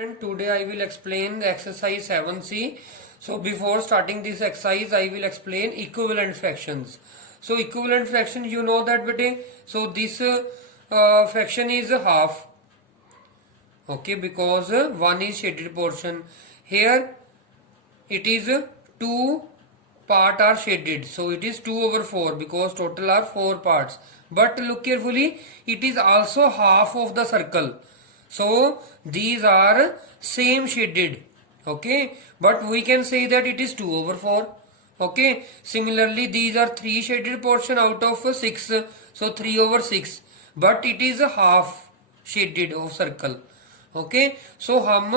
And today I will explain the exercise 7C. So before starting this exercise, I will explain equivalent fractions. So equivalent fraction, you know that bete. So this fraction is half. Okay, because one is shaded portion. Here it is two part are shaded. So it is 2 over 4 because total are 4 parts. But look carefully, it is also half of the circle. So these are same shaded. Okay, but we can say that it is 2 over 4. Okay, similarly these are 3 shaded portion out of 6. So 3 over 6. But it is a half shaded of circle. Okay so हम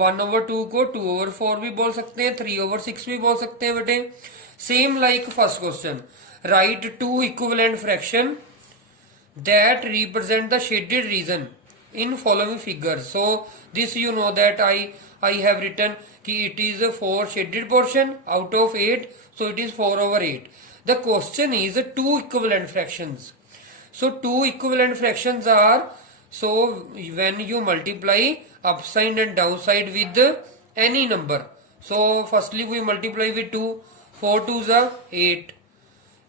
1 over 2 को 2 over 4 भी बोल सकते हैं, 3 over 6 भी बोल सकते हैं बेटे. Same like first question, write two equivalent fraction that represent the shaded region in following figure. So this you know that I have written कि it is a 4 shaded portion out of 8, so it is 4 over 8. The question is two equivalent fractions. So two equivalent fractions are, so when you multiply upside and downside with any number. So firstly we multiply with 2, 4 2s are 8,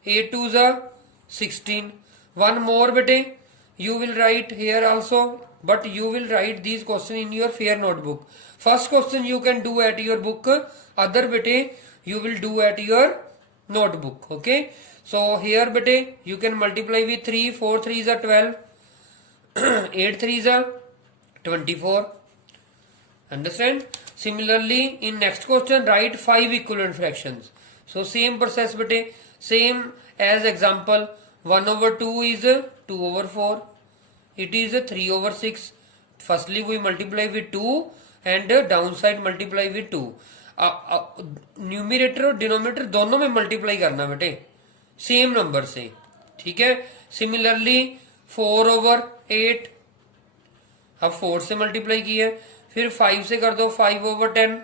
8 2s are 16. One more bete, you will write here also, but you will write these questions in your fair notebook. First question you can do at your book, other bete you will do at your notebook. Okay, so here bete you can multiply with 3, 4 3s are 12, 8 3s are 24. Understand? Similarly in next question write 5 equivalent fractions. So same process bete, same as example. 1 over 2 is 2 over 4. It is 3 over 6. Firstly we multiply with 2 and downside multiply with 2. Numerator और denominator दोनों में multiply करना बेटे same number से. ठीक है. Similarly 4 over 8, अब 4 से मल्टीप्लाई किया, फिर 5 से कर दो 5 over 10.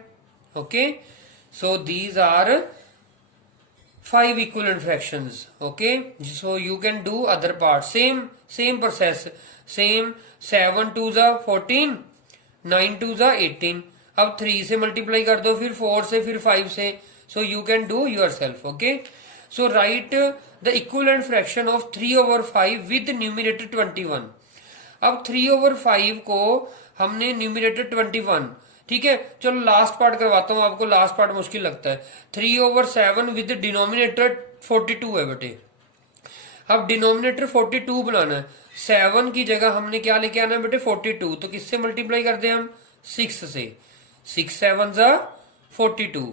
Okay, so these are 5 equivalent fractions. Okay, so you can do other part, same process, same. 7 2s are 14, 9 2s are 18. अब 3 से मल्टीप्लाई कर दो, फिर 4 से, फिर 5 से. So you can do yourself. Okay, so write the equivalent fraction of 3 over 5 with numerator 21. अब 3 over 5 को हमने न्यूमिनेटर 21. ठीक है, चलो लास्ट पार्ट करवाता हूं आपको, लास्ट पार्ट मुश्किल लगता है. 3 over 7 विद डिनोमिनेटर 42 है बेटे. अब डिनोमिनेटर 42 बनाना है. 7 की जगह हमने क्या लेके आना है बेटे 42. तो किससे मल्टीप्लाई करते हैं हम 6 से. 6 7 जा 42.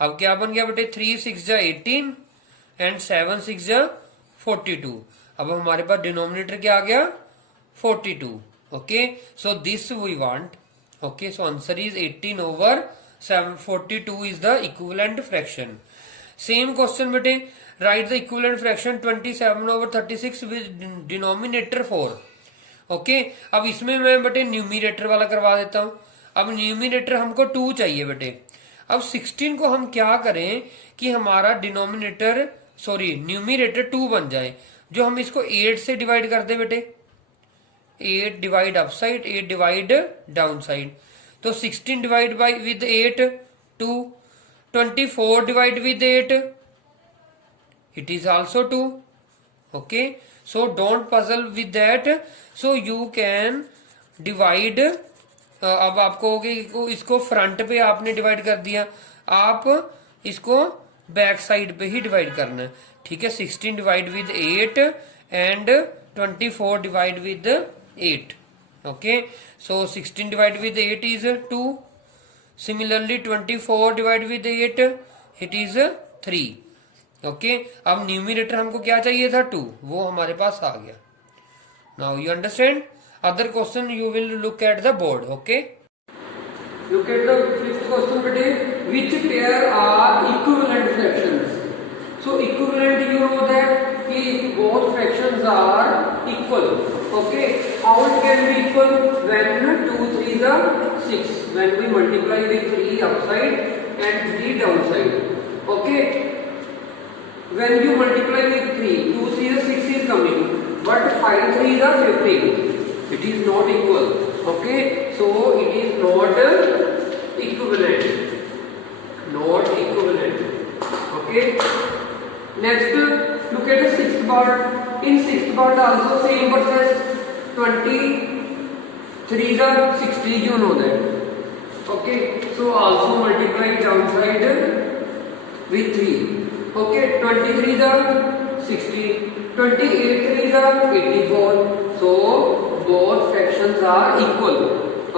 अब क्या बन गया बेटे 3 6 जा 18 एंड 7 6 जा 42. अब हमारे पास डिनोमिनेटर क्या आ गया 42. Okay, so this we want. Okay, so answer is 18 over 742 is the equivalent fraction. Same question bete, write the equivalent fraction 27 over 36 with denominator 4. Okay, अब इसमें मैं बेटे न्यूमिनेटर वाला करवा देता हूं. अब न्यूमिनेटर हमको 2 चाहिए बेटे. अब 16 को हम क्या करें कि हमारा डिनोमिनेटर न्यूमिनेटर 2 बन जाए, जो हम इसको 8 से डिवाइड कर दे बेटे. 8 डिवाइड अपसाइड, 8 डिवाइड डाउनसाइड. तो 16 divide by with 8 2, 24 divide with 8 it is also 2. Okay, so don't puzzle with that. So you can divide. अब आपको इसको फ्रंट पे आपने डिवाइड कर दिया, आप इसको बैक साइड पे ही डिवाइड करना है. ठीक है, 16 divide with 8 and 24 divide with 8. Okay, so 16 divided with 8 is 2. Similarly 24 divided with 8 it is 3. Okay, अब न्यूमिनेटर हमको क्या चाहिए था 2, वो हमारे पास आ गया. Now you understand. Other question you will look at the board. Okay, look at the fifth question today. Which pair are equivalent fractions? So equivalent, you know that if both fractions are equal. Okay, how it can be equal? When 2 3s are 6, when we multiply with 3 upside and 3 downside. Okay, when you multiply with 3, 2 3 is 6 is coming, but 5 3s are 15. It is not equal. Okay, so it is not also same process. 23 the 60, you know that. Okay, so also multiply downside with 3. Okay, 23 the 60, 28 3 the 84. So both fractions are equal.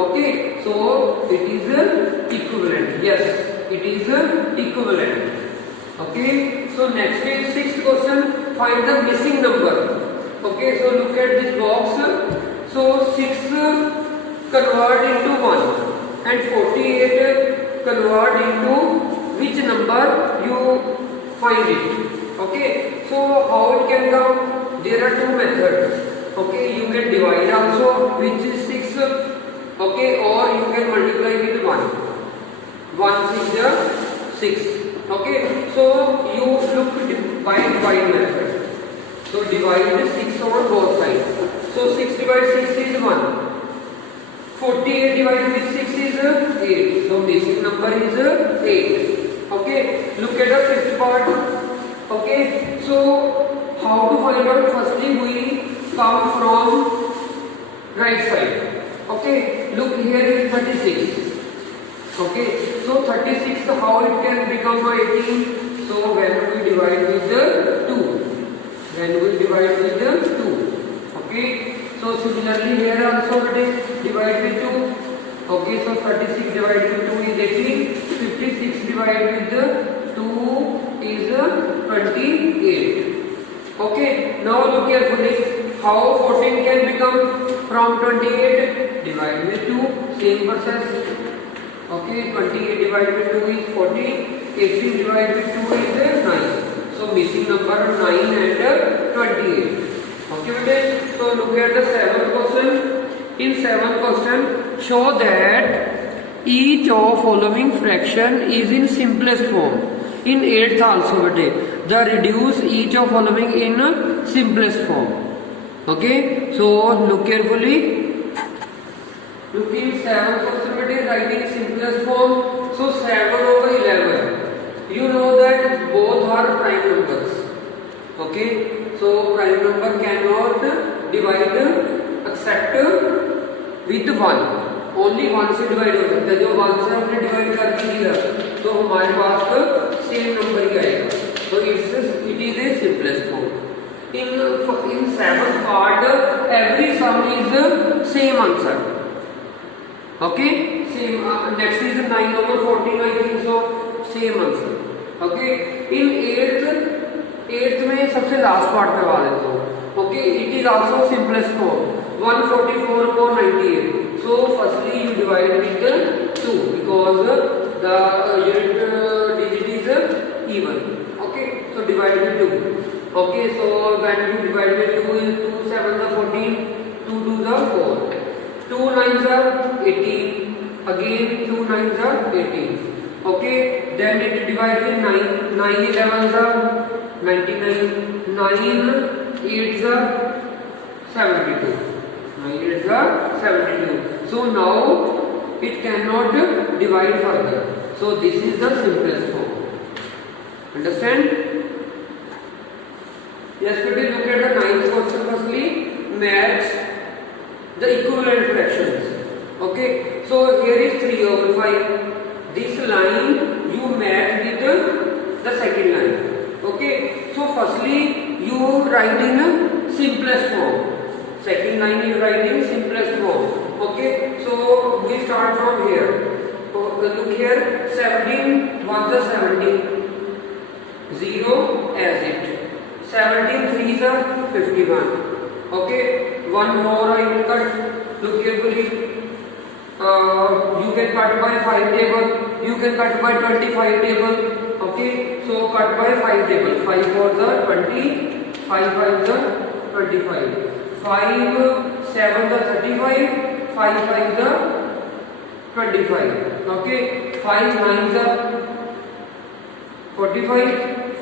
Okay, so it is equivalent. Yes, it is equivalent. Okay, so next is sixth question. Find the missing number. Okay, so look at this box. So 6 convert into 1 and 48 convert into which number you find it. Okay, so how it can come? There are two methods. Okay, you can divide also, which is 6. Okay, or you can multiply with 1. 1 is 6. Okay, so you look by divide method. So divide 6 on both sides. So 6 divided 6 is 1. 48 divided with 6 is 8. So missing number is 8. Okay, look at the fifth part. Okay, so how to find out? Firstly, we come from right side. Okay, look here is 36. Okay, so 36, how it can become 18? So when we divide with 2. When we divide with 2. Okay, so similarly here also divide with 2. Okay, so 36 divided with 2 is 18. 56 divided with 2 is 28. Okay, now look carefully. How 14 can become from 28? Divide with 2. Same process. Okay, 28 divided with 2 is 40. 18 divided with 2 is 9. So missing number 9 and 28. Okay, so look at the 7th question. In 7th question, show that each of following fraction is in simplest form. In 8th also, the reduce each of following in simplest form. Okay, so look carefully. Look in 7th question, writing simplest form. So 7/11. You know that both are prime numbers. Okay, so prime number cannot divide except with 1. Only 1 से divide हो सकता है. जो 1 से हमने divide कर दिया तो हमारे पास सेम नंबर ही आएगा. तो it is a simplest form. in 7th part every sum is same answer. Okay, same. Next is 9/14, I think so. Same answer. Okay, in 8th में सबसे लास्ट पार्ट करवा देता हूँ. Okay, it is also simplest form. 144/98. So firstly you divide with 2 because the unit digit is even. Okay, so divide with 2. Okay, so when you divide with 2 is 2 7 are 14, 2 2 are 4, 2 9 are 18, again 2 9 are 18. Okay, then it divide with 9, 9 11 are 99, 9 8 are 72, 9 8 are 72. So now it cannot divide further. So this is the simplest form. Understand? Yes, look at the 9th question. Firstly, match the equivalent fractions. Okay, so here is 3/5. This line you match with the second line. Okay, so firstly you write in simplest form. Second line you write in simplest form. Okay, so we start from here. Look here, 17 1 is 17, 0 as it. 17 3 are 51. Okay, one more I will cut. Look carefully. You can cut by 5 table. You can cut by 25 table. Okay, so cut by 5 table. 5 4s are 20. 5 5s are 25. 5 7s are 35. 5 5s are 25. Okay, 5 9s are 45.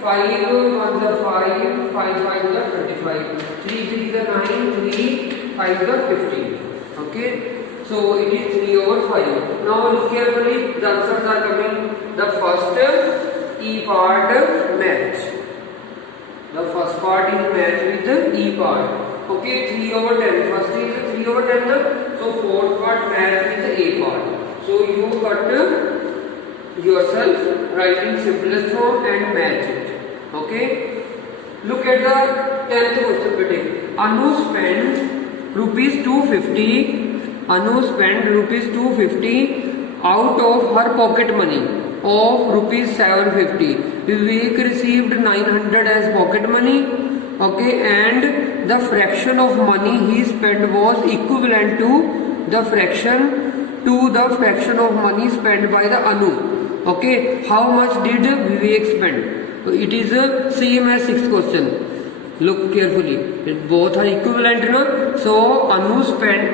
5 1s are 5, 5 5s are 25, 3 3s are 9, 3 5s are 15. Okay, so it is 3/5. Now look carefully, the answers are coming. The first E part match. The first part is match with the E part. Okay, 3/10. First is 3/10. So fourth part match with a part. So you cut yourself, writing simplest form and match it. Okay. Look at the 10th question. Bete. Anu spent rupees 250. Anu spent rupees 250 out of her pocket money of rupees 750. Vivek received 900 as pocket money. Okay, and the fraction of money he spent was equivalent to the fraction of money spent by the Anu. Okay, how much did Vivek spend? It is same as 6th question. Look carefully. Both are equivalent, no? So Anu and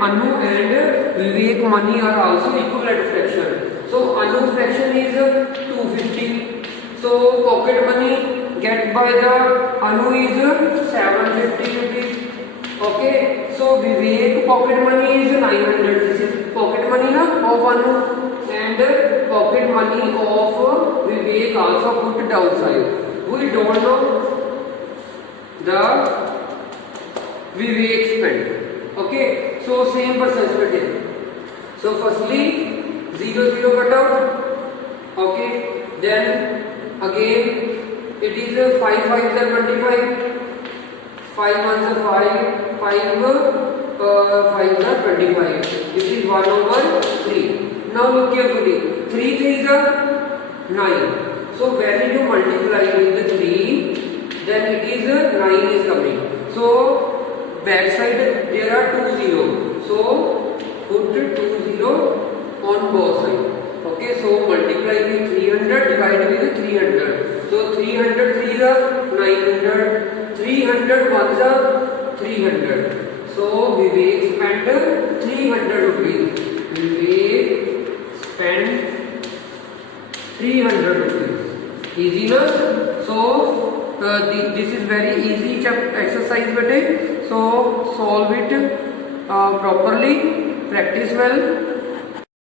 Vivek money are also equivalent fraction. So Anu fraction is 250. So pocket money get by the Anu is 750 rupees. Okay. So Vivek pocket money is 900. This is pocket money na of Anu, and pocket money of Vivek also put downside. We don't know the Vivek spent. Okay. So same percentage. So firstly 0 0 cut out. Okay. Then again it is 5 5 are 25. 5 1 are 5. 5 5 are 25. This is 1/3. Now look carefully. 3 3s are 9. So when you multiply with the 3, then it is 9 is coming. So back side there are 2 0. So put 2 0 on both sides. Okay, so multiply with 300, divide with 300. So 300 3s are 900. 300 1s are 300. So Vivek spent 300 rupees. Vivek spent 300 rupees. Easy na? So this is very easy exercise bete. So solve it properly, practice well.